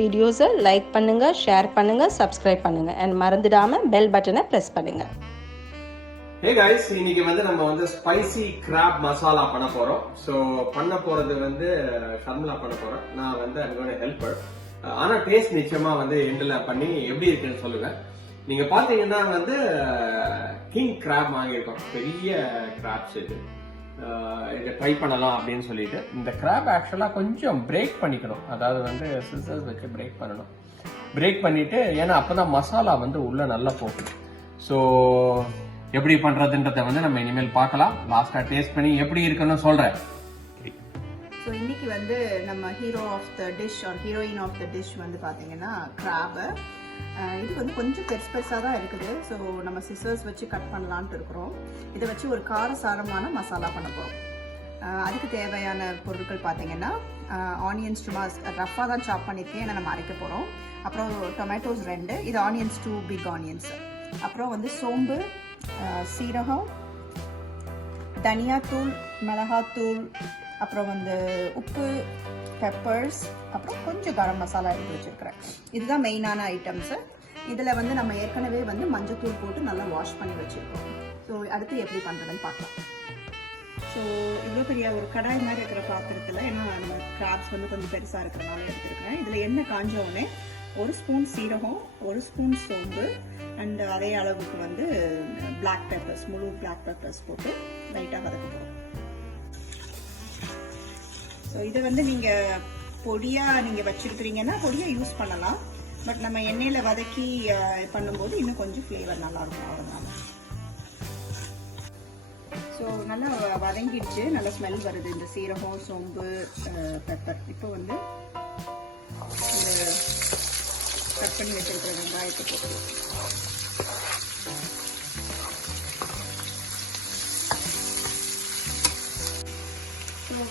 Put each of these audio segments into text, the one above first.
வீடியோஸை லைக் பண்ணுங்கள், ஷேர் பண்ணுங்கள், சப்ஸ்கிரைப் பண்ணுங்கள் அண்ட் மறந்துடாமல் பெல் பட்டனை ப்ரெஸ் பண்ணுங்கள். ஹே கைஸ், இன்னைக்கு நம்ம ஸ்பைசி கிராப் மசாலா பண்ண போறோம். ஸோ பண்ண போறது ஷர்மிளா பண்ண போறோம். நான் அதோட ஹெல்ப்பர். ஆனா டேஸ்ட் நிச்சயமா எண்டில் பண்ணி எப்படி இருக்குன்னு சொல்லுவேன். நீங்க பாத்தீங்கன்னா கிங் கிராப் வாங்கியிருக்கோம். பெரிய கிராப்ஸ் இது. இதை ட்ரை பண்ணலாம் அப்படின்னு சொல்லிட்டு இந்த கிராப் ஆக்சுவலா கொஞ்சம் பிரேக் பண்ணிக்கணும். அதாவது சிசர்ஸ் வச்சு பிரேக் பண்ணணும். பிரேக் பண்ணிட்டு, ஏன்னா அப்பதான் மசாலா உள்ள நல்லா போகும். ஸோ எப்படி பண்றதுன்றத நம்ம இனிமேல் பார்க்கலாம். லாஸ்டா டேஸ்ட் பண்ணி எப்படி இருக்குன்னு சொல்றேன். ஸோ இன்னைக்கு நம்ம hero of the dish or heroine of the dish பார்த்தீங்கன்னா கிராபு. இது கொஞ்சம் பெருசாக தான் இருக்குது. ஸோ நம்ம சிசர்ஸ் வச்சு கட் பண்ணலான்ட்டு இருக்கிறோம். இதை வச்சு ஒரு காரசாரமான மசாலா பண்ண போகிறோம். அதுக்கு தேவையான பொருட்கள் பார்த்தீங்கன்னா ஆனியன்ஸ் சும்மா ரஃபாக தான் சாப் பண்ணியிருக்கேன், ஏன்னா நம்ம அரைக்க போகிறோம். அப்புறம் டொமேட்டோஸ் 2, இது ஆனியன்ஸ் 2 பிக் ஆனியன்ஸ். அப்புறம் சோம்பு, சீரகம், தனியாத்தூள், மிளகாத்தூள், அப்புறம் உப்பு, பெப்பர்ஸ், அப்புறம் கொஞ்சம் கரம் மசாலா எடுத்து வச்சுருக்கிறேன். இதுதான் மெயினான ஐட்டம்ஸு. இதில் நம்ம ஏற்கனவே மஞ்சத்தூள் போட்டு நல்லா வாஷ் பண்ணி வச்சுருக்கோம். ஸோ அடுத்து எப்படி பண்ணுறதுன்னு பார்க்கலாம். ஸோ இவ்வளோ பெரிய ஒரு கடாய் மாதிரி இருக்கிற பாத்திரத்தில், ஏன்னா நம்ம கிராப்ஸ் கொஞ்சம் பெருசாக இருக்கிறனால எடுத்துருக்கிறேன். இதில் எண்ணெய் காஞ்ச உடனே 1 ஸ்பூன் சீரகம், 1 ஸ்பூன் சோம்பு அண்ட் அதே அளவுக்கு பிளாக் பெப்பர்ஸ், முழு பிளாக் பெப்பர்ஸ் போட்டு லைட்டாக வதக்க போகிறோம். ஸோ இதை நீங்கள் பொடியாக நீங்கள் வச்சுருக்கிறீங்கன்னா பொடியாக யூஸ் பண்ணலாம். பட் நம்ம எண்ணெயில் வதக்கி பண்ணும்போது இன்னும் கொஞ்சம் ஃப்ளேவர் நல்லாயிருக்கும். அவ்வளோதான். ஸோ நல்லா வதங்கிடுச்சு, நல்லா ஸ்மெல் வருது இந்த சீரகம், சோம்பு, பெப்பர். இப்போ இந்த கட் பண்ணி வச்சிருக்கிற வெங்காயத்தை போட்டு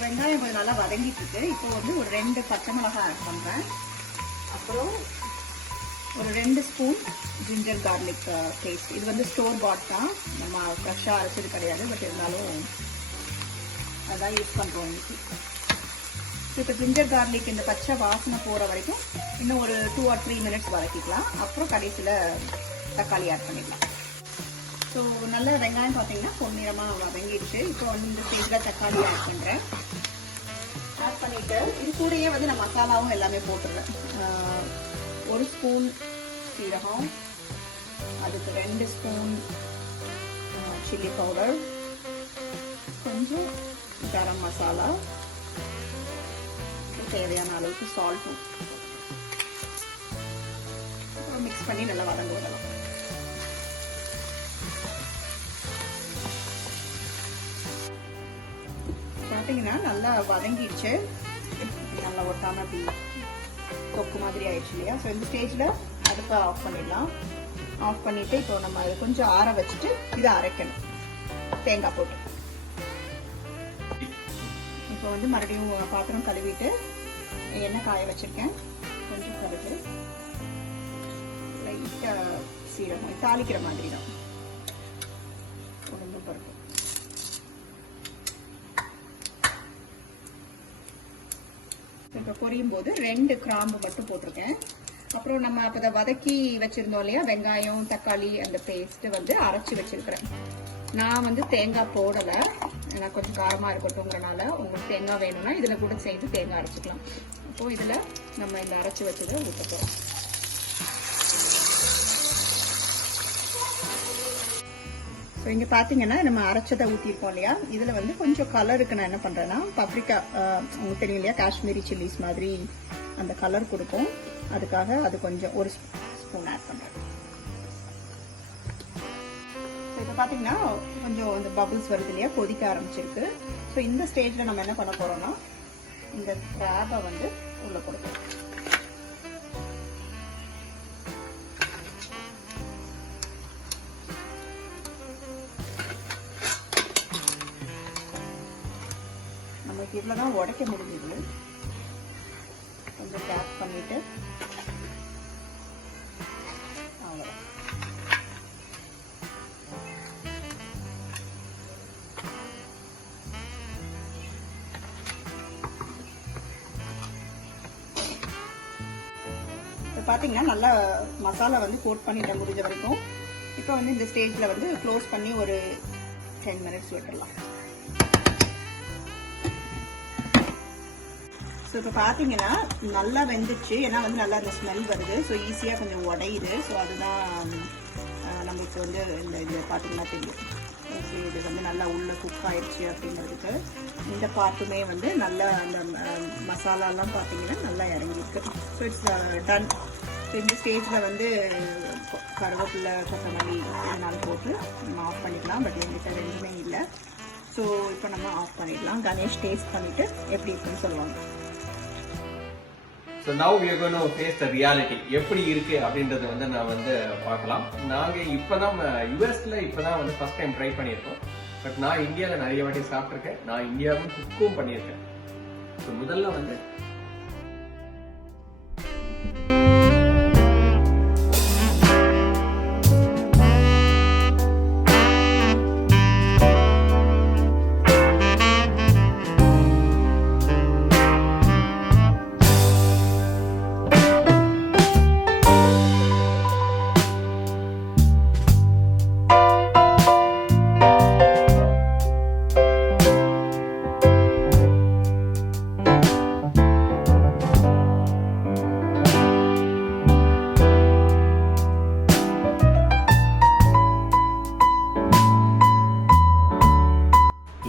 வெங்காயம் கொஞ்சம் நல்லா வதங்கிட்டு இருக்கு. இப்போ ஒரு 2 பச்சை மிளகாய் ஆட் பண்ணுறேன். அப்புறம் ஒரு 2 ஸ்பூன் ஜிஞ்சர் கார்லிக் பேஸ்ட். இது ஸ்டோர் பாட் தான், நம்ம ஃப்ரெஷ்ஷாக அரைச்சது கிடையாது. பட் இருந்தாலும் அதான் யூஸ் பண்ணுறோம் இன்னைக்கு. இப்போ ஜிஞ்சர் கார்லிக் இந்த பச்சை வாசனை போகிற வரைக்கும் இன்னும் ஒரு 2 or 3 மினிட்ஸ் வதக்கிக்கலாம். அப்புறம் கடைசியில் தக்காளி ஆட் பண்ணிக்கலாம். ஸோ நல்ல வெங்காயம் பார்த்தீங்கன்னா பொன்னிறமாக வதங்கிடுச்சு. இப்போ இந்த ஸ்டேஜில் தக்காளி ஆட் பண்ணுறேன். ஆட் பண்ணிவிட்டு இது கூடயே நான் மசாலாவும் எல்லாமே போட்டுருவேன். 1 ஸ்பூன் சீரகம், அதுக்கு 2 ஸ்பூன் சில்லி பவுடர், கொஞ்சம் கரம் மசாலா, தேவையான அளவுக்கு சால்ட்டும் மிக்ஸ் பண்ணி நல்லா வதங்க விடலாம். பார்த்தீங்கன்னா நல்லா வதங்கிடுச்சு, நல்லா ஒட்டாம அப்படி தொக்கு மாதிரி ஆயிடுச்சு இல்லையா? ஸோ இந்த ஸ்டேஜில் அடுப்பை ஆஃப் பண்ணிடலாம். ஆஃப் பண்ணிவிட்டு இப்போ நம்ம அதை கொஞ்சம் ஆற வச்சுட்டு இதை அரைக்கணும் தேங்காய் போட்டு. இப்போ மறுபடியும் பாத்திரம் கழுவிட்டு எண்ணெய் காய வச்சுருக்கேன். கொஞ்சம் கருது, லைட்டாக சீரகம், தாளிக்கிற மாதிரி தான், உடம்பு பருப்பு. இப்போ பொரியும் போது 2 கிராம்பு மட்டும் போட்டிருக்கேன். அப்புறம் நம்ம அப்போ வதக்கி வச்சுருந்தோம் இல்லையா, வெங்காயம், தக்காளி, அந்த பேஸ்ட்டு அரைச்சி வச்சுருக்கிறேன். நான் தேங்காய் போடலை, ஏன்னா கொஞ்சம் காரமாக இருக்கட்டும்ங்கிறனால. உங்களுக்கு தேங்காய் வேணும்னா இதில் கூட சேர்த்து தேங்காய் அரைச்சிக்கலாம். அப்போது இதில் நம்ம இந்த அரைச்சி வச்சதை ஊற்ற போகிறோம். ஸோ இங்கே பார்த்தீங்கன்னா நம்ம அரைச்சதை ஊற்றிருக்கோம் இல்லையா, இதில் கொஞ்சம் கலருக்கு நான் என்ன பண்ணுறேன்னா, பப்ரிக்கா உங்களுக்கு தெரியும் இல்லையா, காஷ்மீரி சில்லிஸ் மாதிரி அந்த கலர் கொடுக்கும். அதுக்காக அது கொஞ்சம் 1 ஸ்பூன் ஆட் பண்ணுறேன். ஸோ இப்போ பார்த்தீங்கன்னா கொஞ்சம் இந்த பபுள்ஸ் வருது இல்லையா, கொதிக்க ஆரம்பிச்சிருக்கு. ஸோ இந்த ஸ்டேஜில் நம்ம என்ன பண்ண போகிறோம்னா, இந்த கிராபை உள்ளே கொடுப்போம். நமக்கு இவ்வளோதான் உடைக்க முடியுது. கொஞ்சம் கேப் பண்ணிட்டு அவ்வளோ. பார்த்தீங்கன்னா நல்லா மசாலா வந்து கோட் பண்ணிட்டேன் முடிஞ்ச வரைக்கும். இப்போ வந்து இந்த ஸ்டேஜில் வந்து க்ளோஸ் பண்ணி ஒரு 10 மினிட்ஸ் விட்டுடலாம். ஸோ இப்போ பார்த்தீங்கன்னா நல்லா வெந்துச்சு. ஏன்னா வந்து நல்லா அந்த ஸ்மெல் வருது. ஸோ ஈஸியாக கொஞ்சம் உடையுது. ஸோ அதுதான் நம்மளுக்கு வந்து இந்த பார்த்தீங்கன்னா தெரியும். இது வந்து நல்லா உள்ள குக் ஆயிடுச்சு அப்படிங்கிறதுக்கு. இந்த பார்ட்டுமே வந்து நல்லா அந்த மசாலாலாம் பார்த்தீங்கன்னா நல்லா இறங்கியிருக்கு. So it's done. ஸோ இந்த ஸ்டேஜில் வந்து கருவேப்பிலை கொத்தமல்லி இதனால் போட்டு நம்ம ஆஃப் பண்ணிக்கலாம். பட் எங்கிட்ட ரெண்டுமே இல்லை. ஸோ இப்போ நம்ம ஆஃப் பண்ணிடலாம். கணேஷ் டேஸ்ட் பண்ணிவிட்டு எப்படி இருக்குன்னு சொல்லுவாங்க. So now we are going to face the reality. எப்படி இருக்கு அப்படின்றத வந்து நான் வந்து பார்க்கலாம். நாங்கள் இப்போதான் யூஎஸ்ல இப்போதான் வந்து ஃபர்ஸ்ட் டைம் ட்ரை பண்ணியிருக்கோம். பட் நான் இந்தியாவில் நிறைய வாட்டி சாப்பிட்ருக்கேன். நான் இந்தியாவும் குக்கும் பண்ணியிருக்கேன். ஸோ முதல்ல வந்து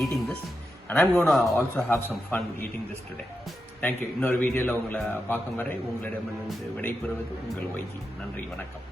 eating this and I'm going to also have some fun eating this today. Thank you. இன்னொரு வீடியோவில் உங்களை பார்க்கும் வரை உங்களிடமிருந்து விடைபெறுவது உங்கள் வைகி. நன்றி, வணக்கம்.